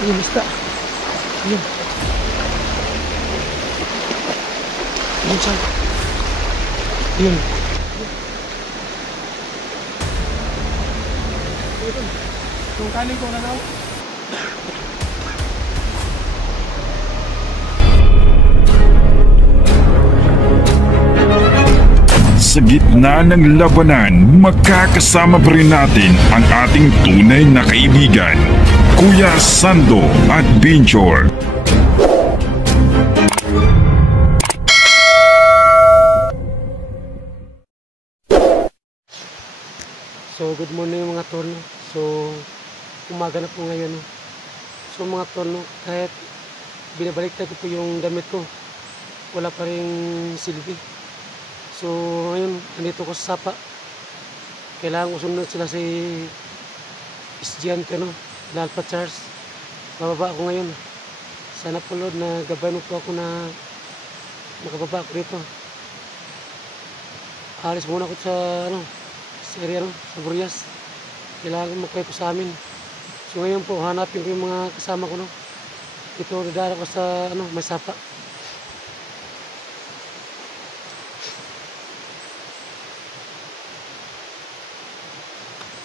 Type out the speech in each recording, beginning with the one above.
Ayun, basta. Ayun. Ayun siya. Ayun. Yung kanin ko na daw. Sa gitna ng labanan, makakasama pa rin natin ang ating tunay na kaibigan, Kuya Sando at Binjor. So, good morning mga tol. So, umaga na po ngayon. So, mga tol, kahit binabaliktad ko po yung damit ko, wala pa rin silbi. So, ngayon, nandito ko sa Sapa. Kailangan ko sunod sila si estudyante, na Alpha Charles. Bababa ako ngayon. Sana po, Lord, na gabay mo po ako na makababa ako dito. Alis muna ako sa, sa area, sa Burias. Kailangan makay po sa amin. So, ngayon po, hanapin ko yung mga kasama ko, Dito, dadala ko sa, may Sapa.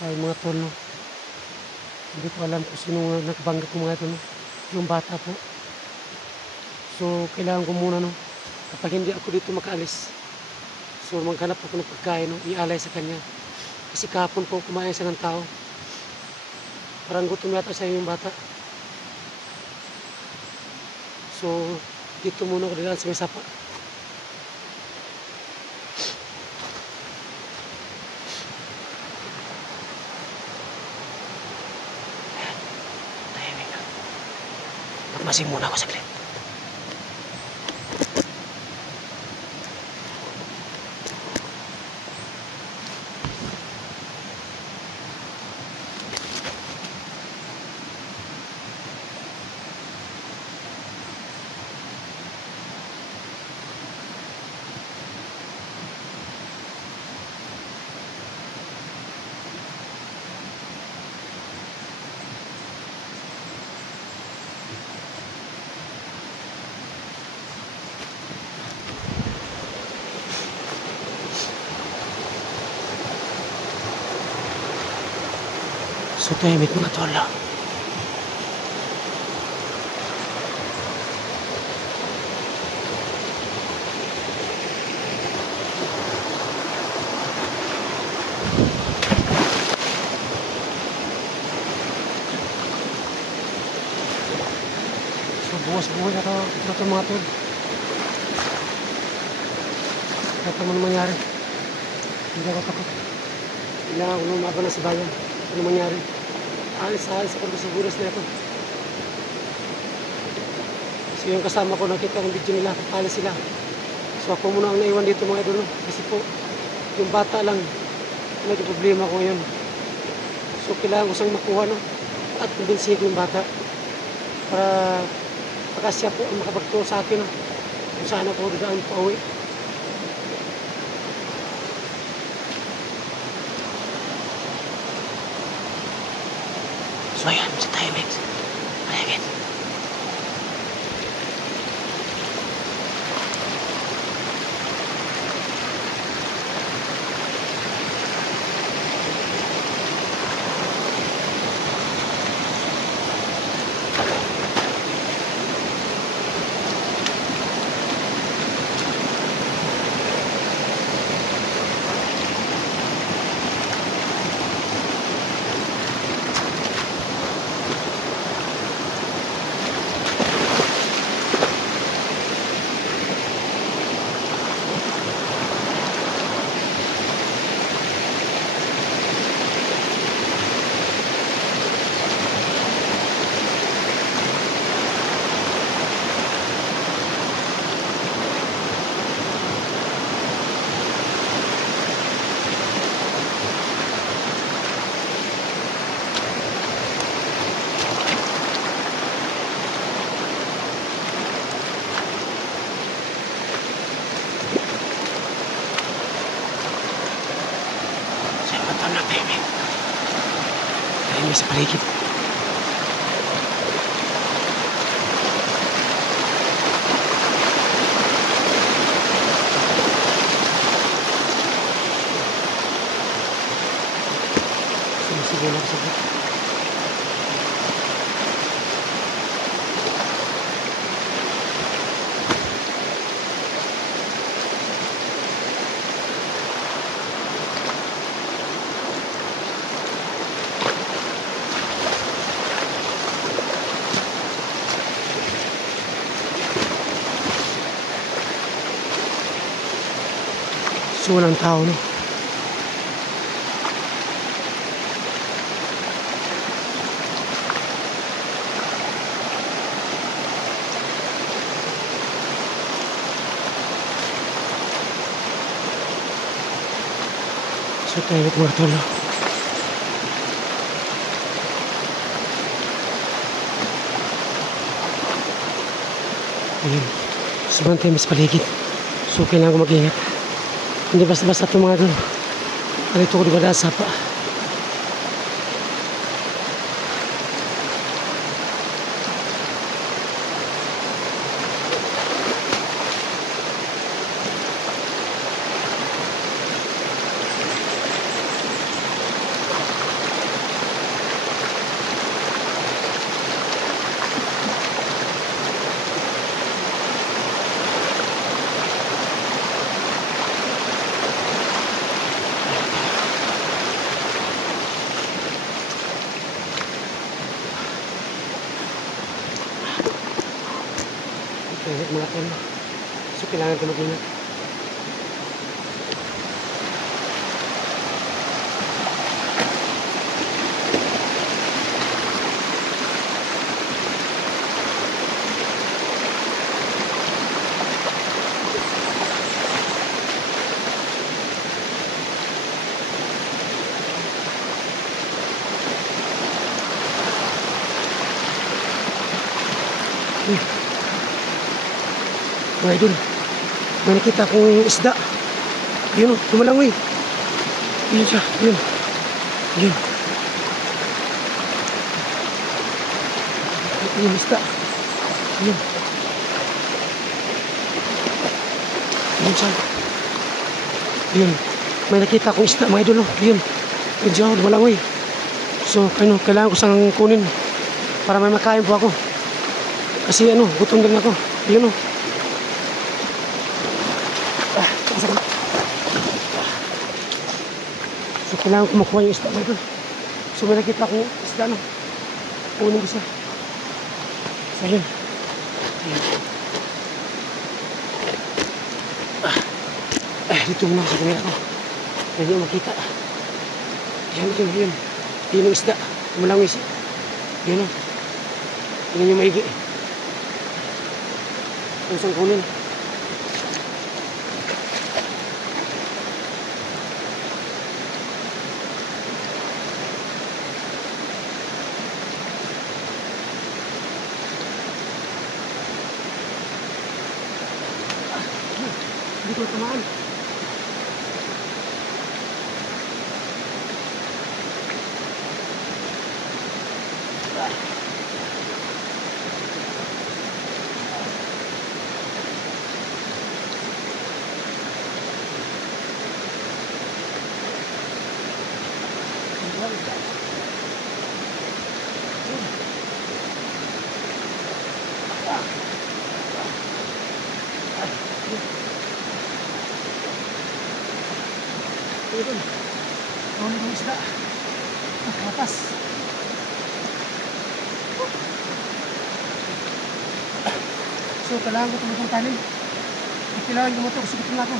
Ay mga tol, hindi ko alam kung sino nagbanggit ko mga ito, yung bata po. So kailangan ko muna, kapag hindi ako dito makaalis, so maghanap ako ng pagkain, ialay sa kanya. Kasi kahapon po kumain siya ng tao, parang gutom yata siya yung bata. So dito muna ako dilaan sa may Sapa. Magmasim muna ako saglit. So tahimik mga tol. So buwas-buhay na ito mga tol. Kahit naman mangyari, hindi ako takot. Kailangan ko lumaban na sa bayan. Ano mangyari? Alis ako sa buras na ito. So yung kasama ko, nakita kong video nila, papalis sila. So ako muna ang naiwan dito mga idol. Kasi po, yung bata lang, may problema ko ngayon. So kailangan ko siyang makuha, at kumbinsihin ko yung bata. Para siya po ang makapagturo sa akin, kung saan ako dadaan pa uwi. So ayan, sa timing. Ayan. Tahimik sa paligid. So walang tao, no? So tayo mga tol, no? Ayun. Sobrang tayo mas paligid. So kailangan ko mag-ingat. Hindi basta-basta ito mga tol. Alito ko di ba dahil sapa. Ingat mga tol. So kailangan ko mag-ingat. Mga idol, may nakita akong isda. Yun o, lumalangoy. Yun siya, yun. Yun. Yun isda. Yun. Yun siya. Yun. May nakita akong isda mga idol o. Yun. Yun siya, lumalangoy. So, kailangan ko siyang kunin para may makain po ako. Kasi gutom din ako. Yun o. So kailangan ko makuha yung isda mga idol. So may nakita akong isda kunin ko siya. So yun. Dito muna sa kamera ko. Hindi ko makita. Yun. Yun yung isda. Malangoy siya. Yun o. Yun yung maigi. Kung saan kunin. Hindi ko tamaan. Ito, kunin ko isda. Nakatas. So, kailangan ko tumatong kanin. Kailangan gumato kasi gutom na ako.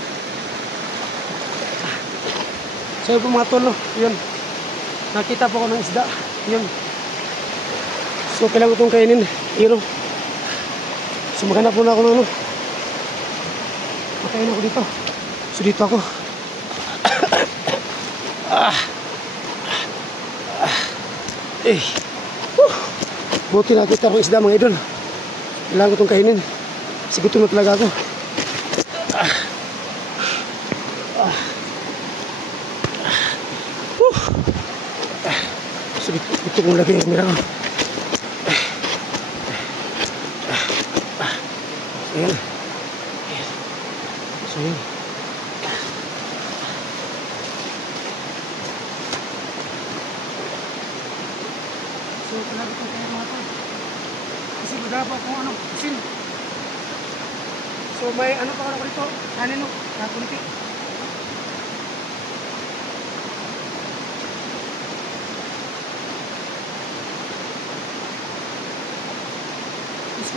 So, yun po mga tol, yun. Nakita po ko ng isda. Yun. So, kailangan ko itong kainin. Yun. So, maghanap po na ako ng makain ako dito. So, dito ako. Buti nakita ko isda mga idol. Kailangan ko itong kainin. Kasi gutom na talaga ako. So dito kong lagay yung kamera ko. Ayan. So yun. So, talaga itong kaya mga tol. Kasi magdapa kung asin. So, may pa ako dito. Kanin kakunti.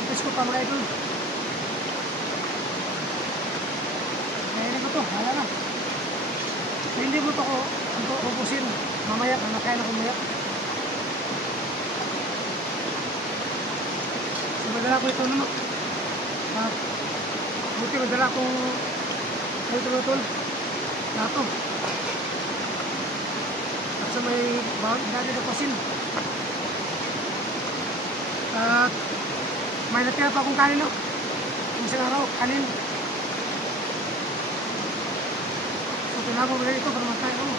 Pisko pa mga idol. Kainin ko to. Hala na. So, hindi mo ito ko ubusin. Mamaya, nakain ako mamaya. So, madala ko ito naman. Buti madala kong tol. Nato. At sa may bawang dali na pasin. At may natira pa akong kanin, no? Isang araw, kanin. So, tinago mo rin ito para magkain ako.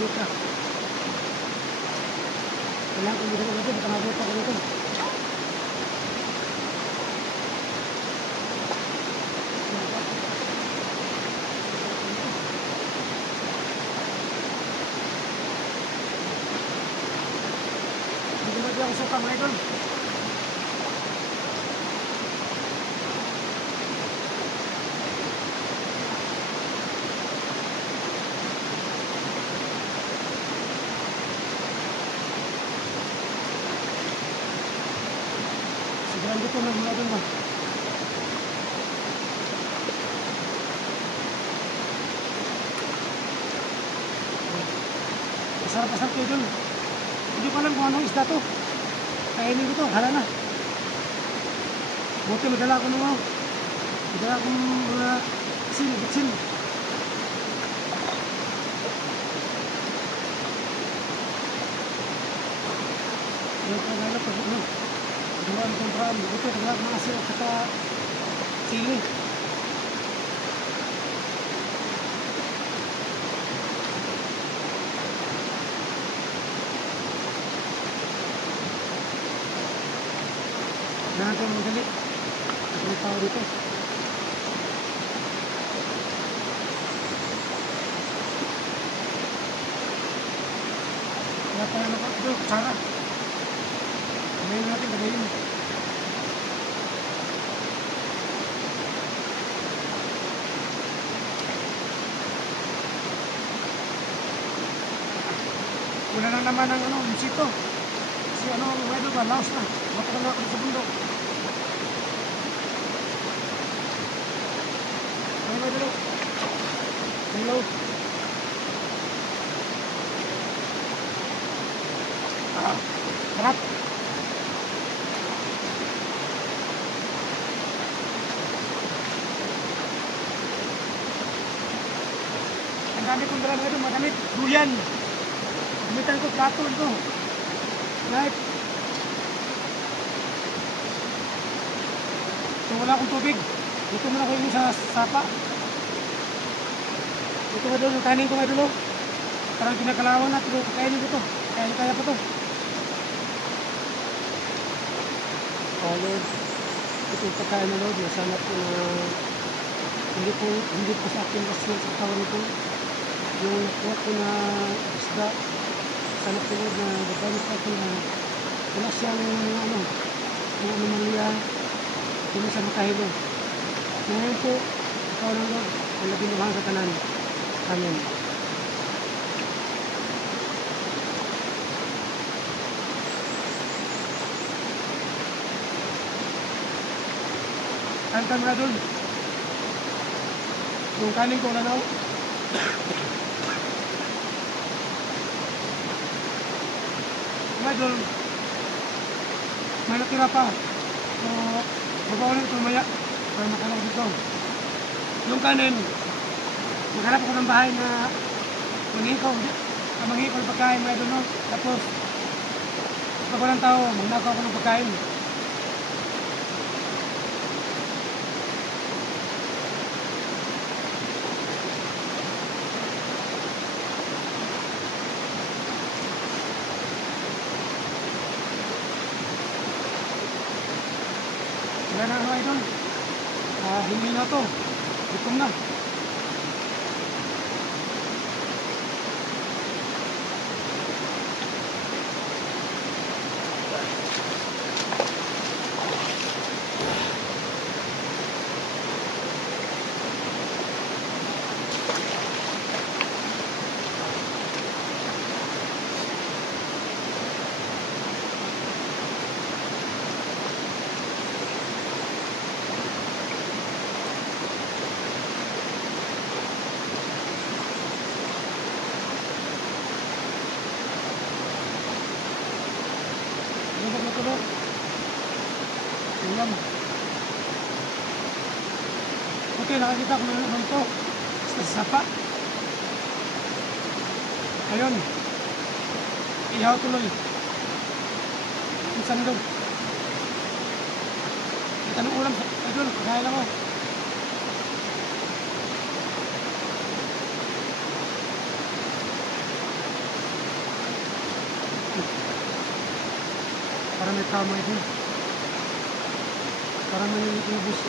Dito. Kailangan ko dito ulit, baka mabuto ko dito. Hindi na ako suka mga idol. Sigurang dito na mga idol ba? Masarap-masarap kayo dun. Hindi ko alam kung anong isda to. Kainin ko to, hala na. Buti madala ko nung madala akong mga bitsin. Yung pagkala pag ano, gawaan kong braan. Buti madala akong asin at saka sili. Kailangan tayo madali. At may tao dito. Kaya tayo na ito, kutsara. Kamayin natin, kamayin. Wala lang naman ang insito. Kasi mga idol ba, laos na. Matagal na ako sa bundok. Hello. Sarap. Ang dami kong dala ngayon, madamit. Duyan. Gamitan ko plato ito. Right. So wala akong tubig. Dito muna ko yung sa sapa. Ito nga doon, yung kanin ko nga doon. Parang kinakalawan na, pero kakainin ko to. Kaya pa to. Lord, ito yung pagkain na Lord. Nasana po na hindi po sa akin kasi sa katawan ko. Yung nakuha ko na isda. Sana po Lord na gagamit sa akin na wala siyang yung anomalya. Hindi siya makahilo. Ngayon po, ikaw lang Lord, ang nabinuhan sa kanan. Amen. Kanta mo na doon. Yung kanin ko na daw. Doon, may natira pa. So, babawalin ito maya para makalak dito. Yung kanin, maghanap ako ng bahay na manghikaw pagkain may doon. Tapos, pag walang tao, magnakaw ako ng pagkain. Wala na idol. Hindi na to. Gutom na. tulog. Ayan. Okay, nakakita ko na naman ito. Sa sapa. Ayun. Ihaw tuloy. Ang sandog. Ito ng ulam. Idol, kagaya lang ako. Para may tama ito. Para may ubus.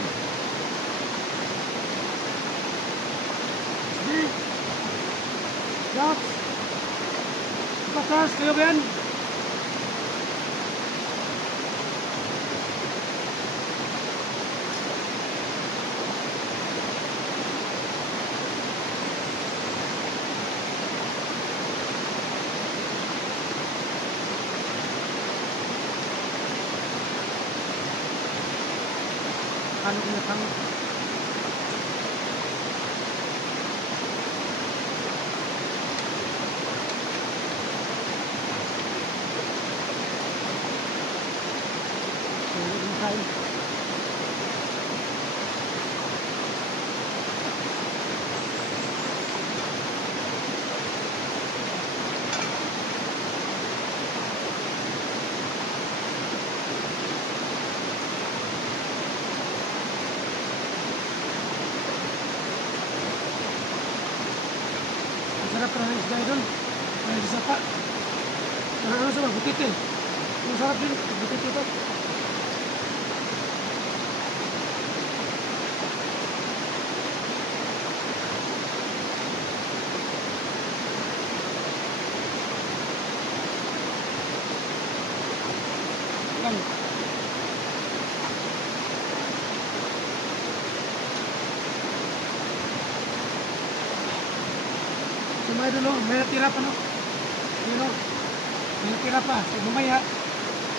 Sige. Jax. Patas, kayo ba yan? Ano ko na tanong? Sarap na ng isda doon. May isa pa. Ano sa mga butit eh. Masarap din. Butit ito. Yan. Mga idol, may natira pa no. Pero, may natira pa. So, mamaya,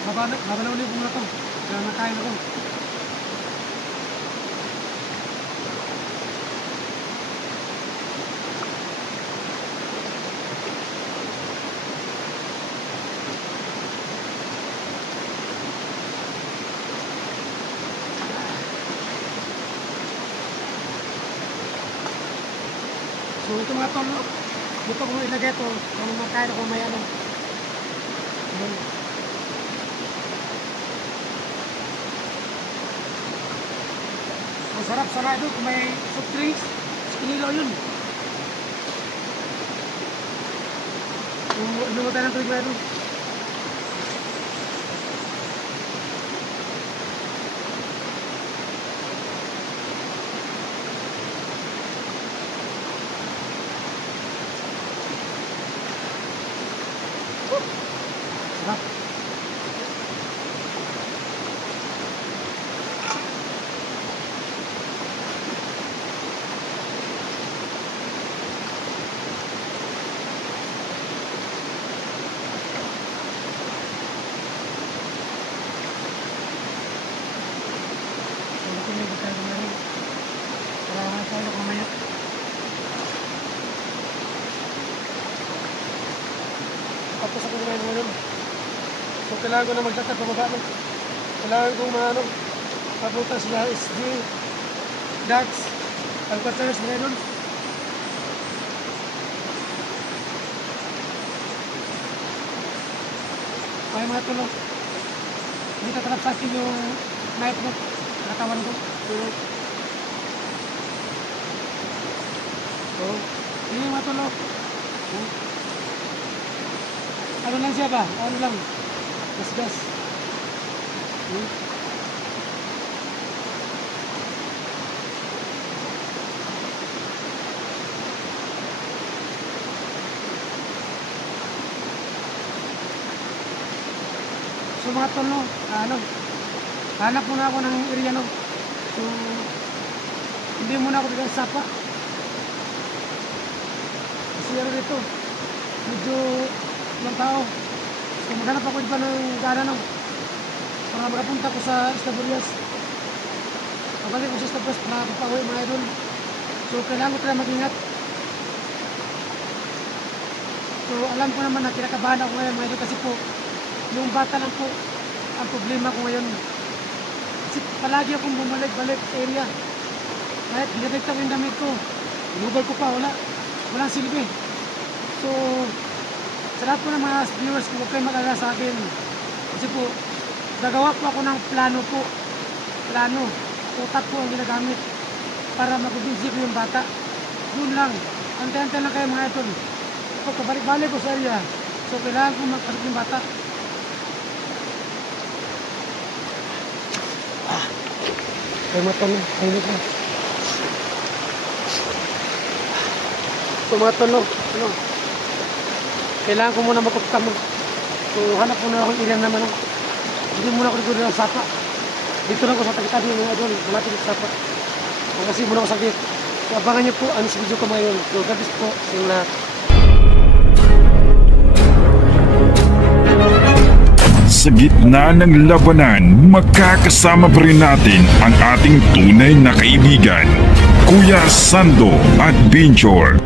babalawin ko na ito. Kaya nakain ako. So, ito mga tol, dito ko ilagay ito kung makain ako may ano. Ang sarap sana ito kung may soft drinks. Kinilo yun. Inumo tayo ng tubig ba ito? Sarap. Salamat tayo kumaya. Tapos ako kumain ngayon. So kailangan ko na magtatag pababa no. Kailangan kong maano papunta sila SG Dax Alcatraz ngayon. Ay mga tulong. Hindi tatalap sa akin yung knife mo. Natawan ko. So, yun yung mga tulong. Ano lang siya ba? Ano lang? Gas-gas. So mga tol, no, hanap muna ako ng area, no. So, hindi muna ako dito sa sapa. Kasi ano dito, medyo ng tao. So maghanap ako dito ng gana, no, para makapunta ko sa Estaburias. Pabalik ko sa Estaburias para papawi mga idol. So kailangan ko talaga mag-ingat. So alam ko naman na kinakabahan ako ngayon mga idol kasi po yung bata lang po ang problema ko ngayon. Kasi palagi akong bumalik-balik sa area. Kahit ginagtang yung damit ko, inubal ko pa, walang silbi. So, sa lahat po ng mga viewers ko, huwag kayo mag-alala sa akin. Kasi po, gagawa po ako ng plano po. Plano. Utak po ang ginagamit para makumbinsi ko yung bata. Yun lang. Antay-antay lang kayo mga idol. So, kabalik-balik ko sa area. So, kailangan ko magpasok yung bata. Ay, mata na. Ay, mata. So, mga tol, ano? Kailangan ko muna makupkam. So, hanap muna ako ng area naman. Hindi muna ako dito ng sapa. Dito lang ko sa tabi-tabi mga idol. Malapit sa sapa. Kasi muna ako saglit. So, abangan niyo po ang video ko ngayon. So, God bless po sa inyo lahat. Sa gitna ng labanan, makakasama pa rin natin ang ating tunay na kaibigan, Kuya Sando at Binjor.